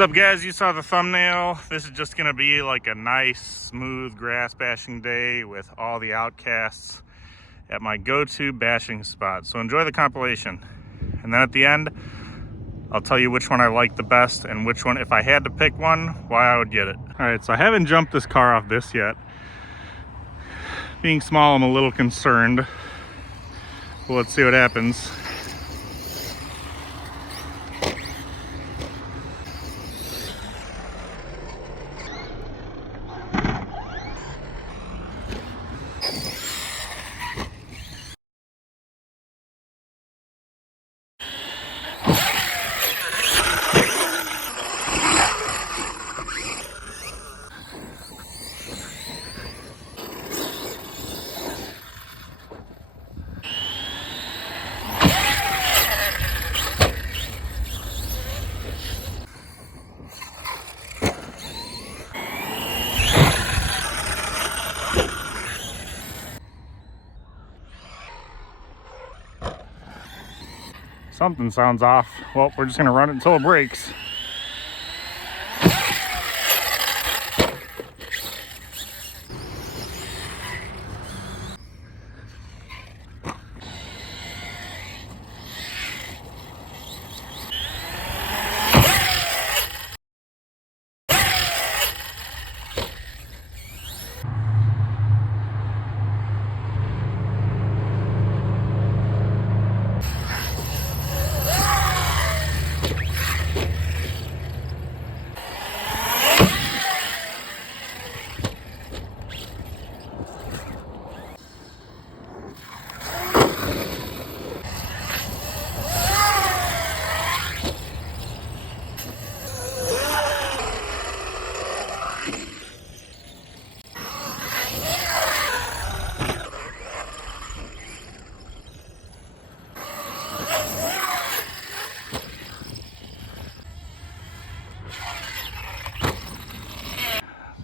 What's up, guys? You saw the thumbnail. This is just gonna be like a nice smooth grass bashing day with all the outcasts at my go-to bashing spot. So enjoy the compilation, and then at the end I'll tell you which one I like the best and which one, if I had to pick one, why I would get it. All right, so I haven't jumped this car off this yet. Being small, I'm a little concerned. Well, let's see what happens. Something sounds off. Well, we're just gonna run it until it breaks.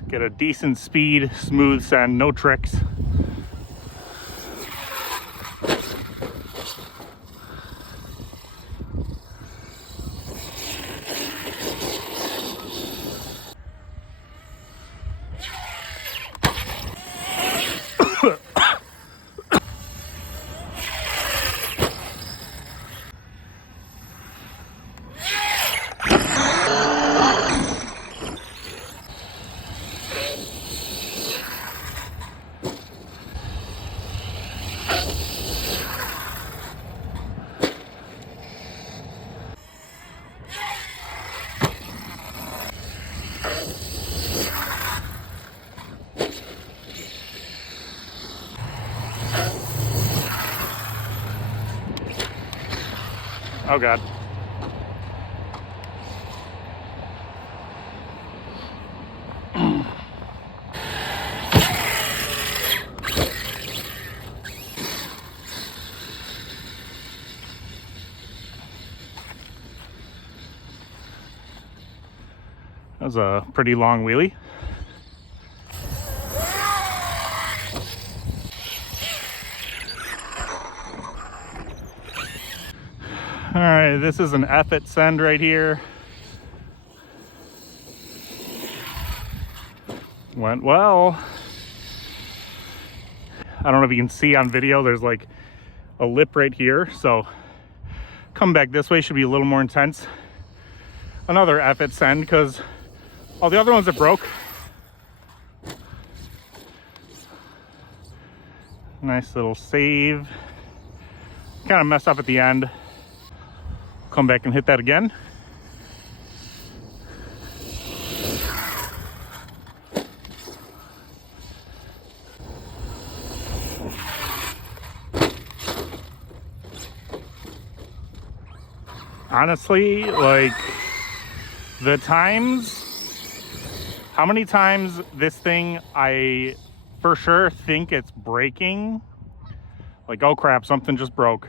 Get a decent speed, smooth send, no tricks. Oh God. That was a pretty long wheelie. All right, this is an effort send right here. Went well. I don't know if you can see on video, there's like a lip right here. So come back this way should be a little more intense. Another effort send because all the other ones that broke. Nice little save. Kind of messed up at the end. Come back and hit that again. Honestly, like the times, how many times this thing I for sure think it's breaking, like oh crap, something just broke,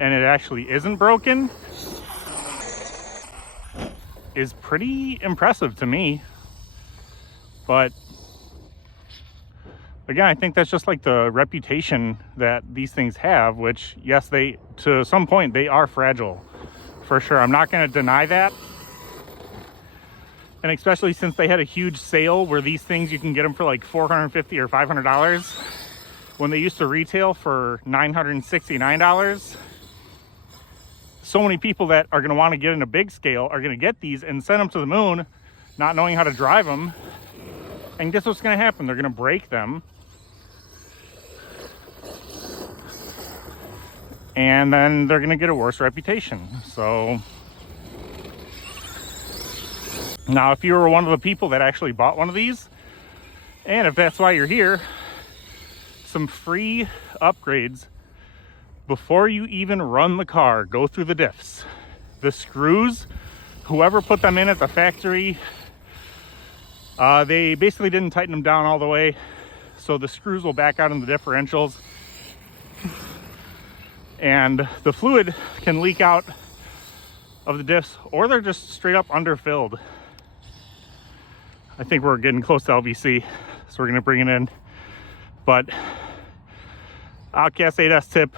and it actually isn't broken, is pretty impressive to me. But again, I think that's just like the reputation that these things have, which yes, they, to some point, they are fragile for sure. I'm not going to deny that. And especially since they had a huge sale where these things, you can get them for like $450 or $500 when they used to retail for $969. So many people that are going to want to get in a big scale are going to get these and send them to the moon, not knowing how to drive them. And guess what's going to happen? They're going to break them. And then they're going to get a worse reputation. So now, if you were one of the people that actually bought one of these, and if that's why you're here, some free upgrades before you even run the car. Go through the diffs. The screws, whoever put them in at the factory, they basically didn't tighten them down all the way, so the screws will back out in the differentials, and the fluid can leak out of the diffs, or they're just straight up underfilled. I think we're getting close to LVC, so we're going to bring it in. But Outcast 8S tip,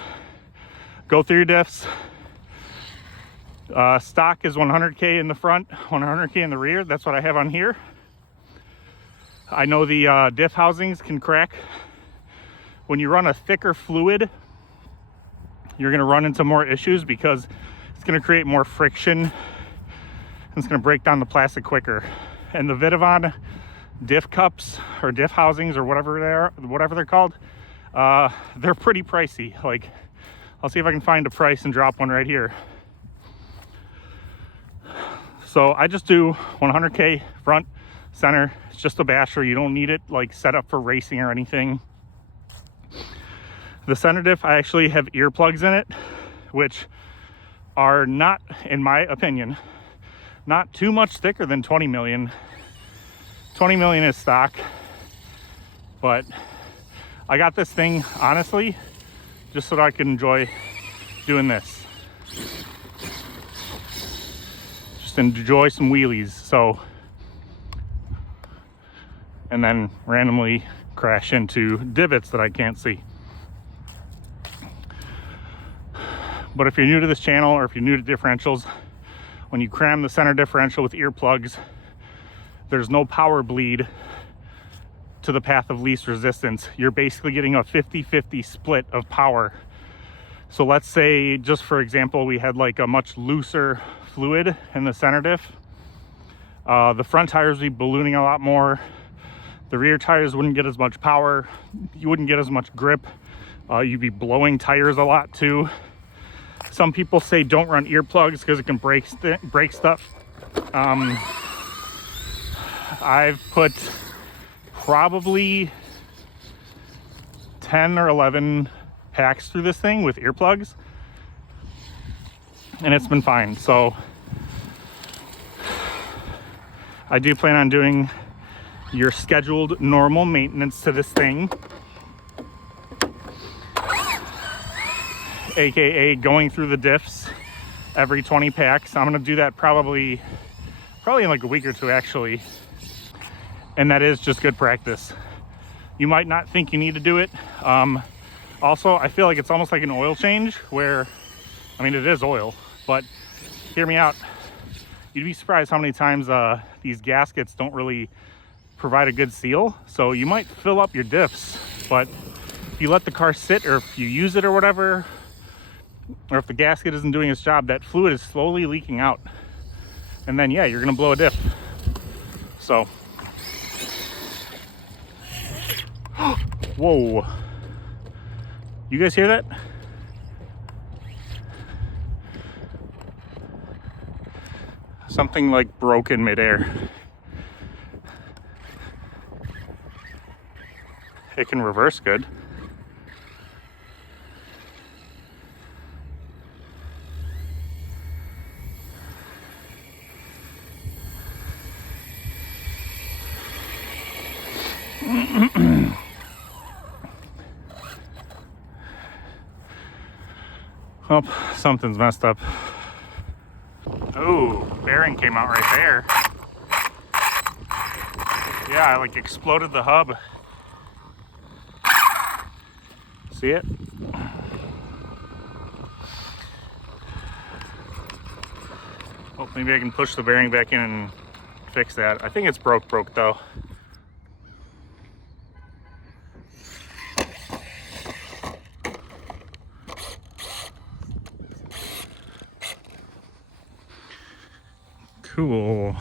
go through your diffs. Stock is 100K in the front, 100K in the rear. That's what I have on here. I know the diff housings can crack. When you run a thicker fluid, you're going to run into more issues because it's going to create more friction and it's going to break down the plastic quicker. And the Vitavon diff cups or diff housings or whatever they're called, they're pretty pricey. Like, I'll see if I can find a price and drop one right here. So I just do 100K front, center. It's just a basher. You don't need it like set up for racing or anything. The center diff, I actually have earplugs in it, which are not, in my opinion, not too much thicker than 20 million. 20 million is stock, but I got this thing, honestly, just so that I can enjoy doing this. Just enjoy some wheelies, so, and then randomly crash into divots that I can't see. But if you're new to this channel, or if you're new to differentials, when you cram the center differential with earplugs, there's no power bleed to the path of least resistance. You're basically getting a 50-50 split of power. So let's say, just for example, we had like a much looser fluid in the center diff. The front tires would be ballooning a lot more. The rear tires wouldn't get as much power. You wouldn't get as much grip. You'd be blowing tires a lot too. Some people say don't run earplugs because it can break stuff. I've put probably 10 or 11 packs through this thing with earplugs, and it's been fine. So I do plan on doing your scheduled normal maintenance to this thing, aka going through the diffs every 20 packs. I'm going to do that probably in like a week or two, actually. And that is just good practice. You might not think you need to do it. Also, I feel like it's almost like an oil change where, I mean, it is oil, but hear me out. You'd be surprised how many times these gaskets don't really provide a good seal. So you might fill up your diffs, but if you let the car sit, or if you use it or whatever, or if the gasket isn't doing its job, that fluid is slowly leaking out. And then, yeah, you're gonna blow a diff. So, whoa. You guys hear that? Something like broke in midair. It can reverse good. Oh, something's messed up. Oh, bearing came out right there. Yeah, I like exploded the hub. See it? Oh, maybe I can push the bearing back in and fix that. I think it's broke though. Cool.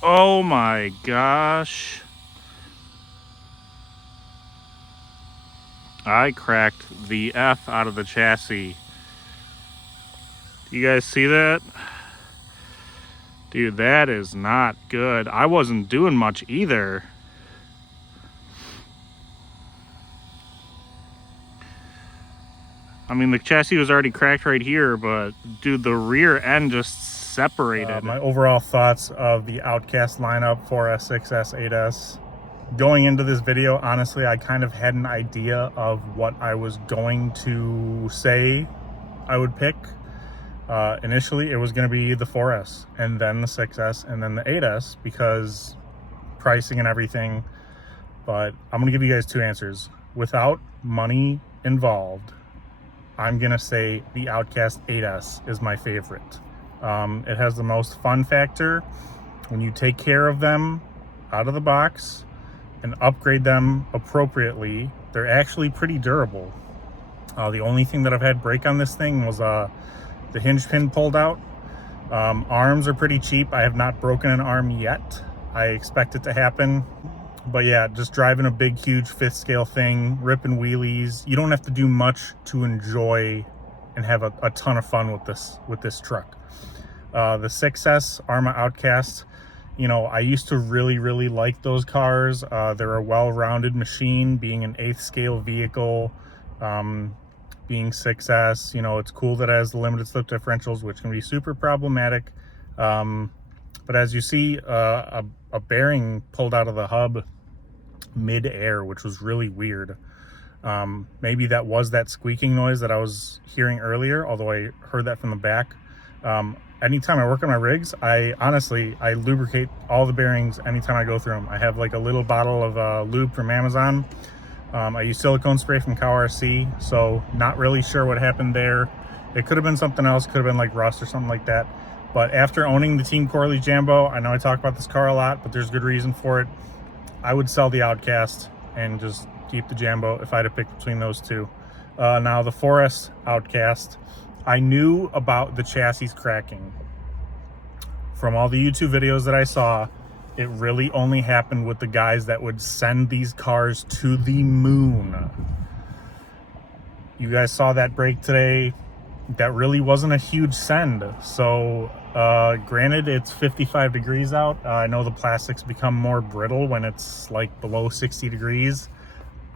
Oh my gosh. I cracked the F out of the chassis. You guys see that? Dude, that is not good. I wasn't doing much either. I mean, the chassis was already cracked right here, but dude, the rear end just separated. My overall thoughts of the Outcast lineup for S6S, 8S. Going into this video, honestly, I kind of had an idea of what I was going to say I would pick. Initially, it was going to be the 4S, and then the 6S, and then the 8S, because pricing and everything. But I'm going to give you guys two answers. Without money involved, I'm going to say the Outcast 8S is my favorite. It has the most fun factor. When you take care of them out of the box and upgrade them appropriately, they're actually pretty durable. The only thing that I've had break on this thing was the hinge pin pulled out. Arms are pretty cheap. I have not broken an arm yet. I expect it to happen. But yeah, just driving a big, huge fifth scale thing, ripping wheelies. You don't have to do much to enjoy and have a ton of fun with this truck. The 6S Arrma Outcast, you know, I used to really like those cars. They're a well-rounded machine, being an 8th scale vehicle, being 6S. You know, it's cool that it has the limited slip differentials, which can be super problematic. But as you see, a bearing pulled out of the hub mid-air, which was really weird. Maybe that was that squeaking noise that I was hearing earlier, although I heard that from the back. Anytime I work on my rigs, I lubricate all the bearings anytime I go through them. I have like a little bottle of lube from Amazon. I use silicone spray from Cow RC, so not really sure what happened there. It could have been something else, could have been like rust or something like that. But after owning the Team Corley Jambo, I know I talk about this car a lot, but there's good reason for it. I would sell the Outcast and just keep the Jambo if I had to pick between those two. Now the 4S Outcast, I knew about the chassis cracking. From all the YouTube videos that I saw, it really only happened with the guys that would send these cars to the moon. You guys saw that break today. That really wasn't a huge send. So granted, it's 55 degrees out. I know the plastics become more brittle when it's like below 60 degrees.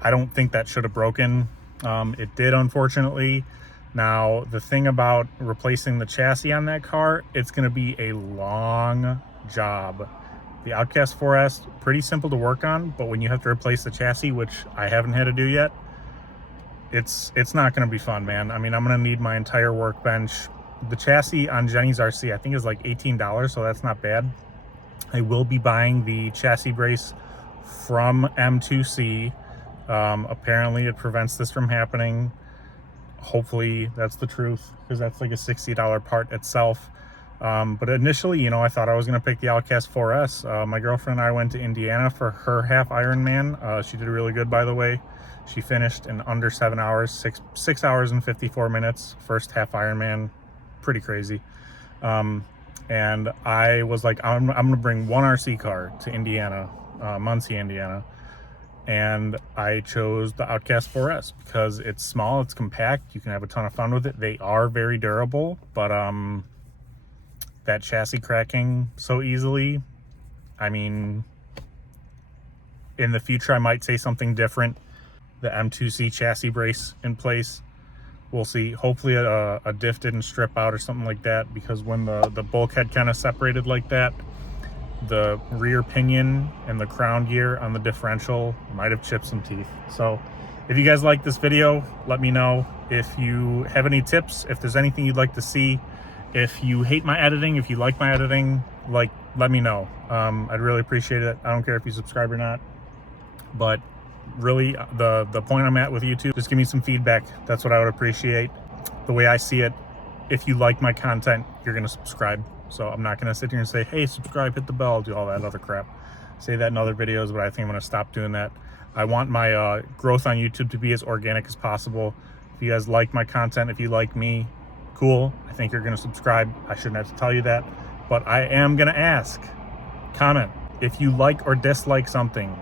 I don't think that should have broken. It did, unfortunately. Now, the thing about replacing the chassis on that car, it's going to be a long job. The Outcast 4S, pretty simple to work on, but when you have to replace the chassis, which I haven't had to do yet, it's not going to be fun, man. I mean, I'm going to need my entire workbench. The chassis on Jenny's RC, I think, is like $18, so that's not bad. I will be buying the chassis brace from M2C. Apparently, it prevents this from happening. Hopefully that's the truth, because that's like a $60 part itself. But initially, you know, I thought I was going to pick the Outcast 4S. My girlfriend and I went to Indiana for her half Ironman. She did really good, by the way. She finished in under 7 hours, 6 hours and 54 minutes, first half Ironman. Pretty crazy. And I was like, I'm going to bring one RC car to Indiana, Muncie, Indiana. And I chose the Outcast 4S because it's small, it's compact, you can have a ton of fun with it. They are very durable, but that chassis cracking so easily, I mean, in the future I might say something different. The M2C chassis brace in place, we'll see. Hopefully a diff didn't strip out or something like that, because when the bulkhead kind of separated like that, the rear pinion and the crown gear on the differential might have chipped some teeth. So If you guys like this video, let me know. If you have any tips, if there's anything you'd like to see, if you hate my editing, if you like my editing, like, let me know. I'd really appreciate it. I don't care if you subscribe or not, but really the point I'm at with YouTube, just give me some feedback. That's what I would appreciate. The way I see it, if you like my content, you're gonna subscribe. So I'm not gonna sit here and say, hey, subscribe, hit the bell, do all that other crap. Say that in other videos, but I think I'm gonna stop doing that. I want my growth on YouTube to be as organic as possible. If you guys like my content, if you like me, cool. I think you're gonna subscribe. I shouldn't have to tell you that, but I am gonna ask. Comment if you like or dislike something.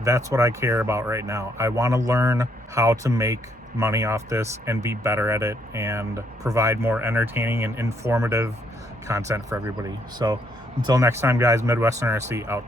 That's what I care about right now. I wanna learn how to make money off this and be better at it and provide more entertaining and informative content for everybody. So until next time, guys, Midwestern RC out.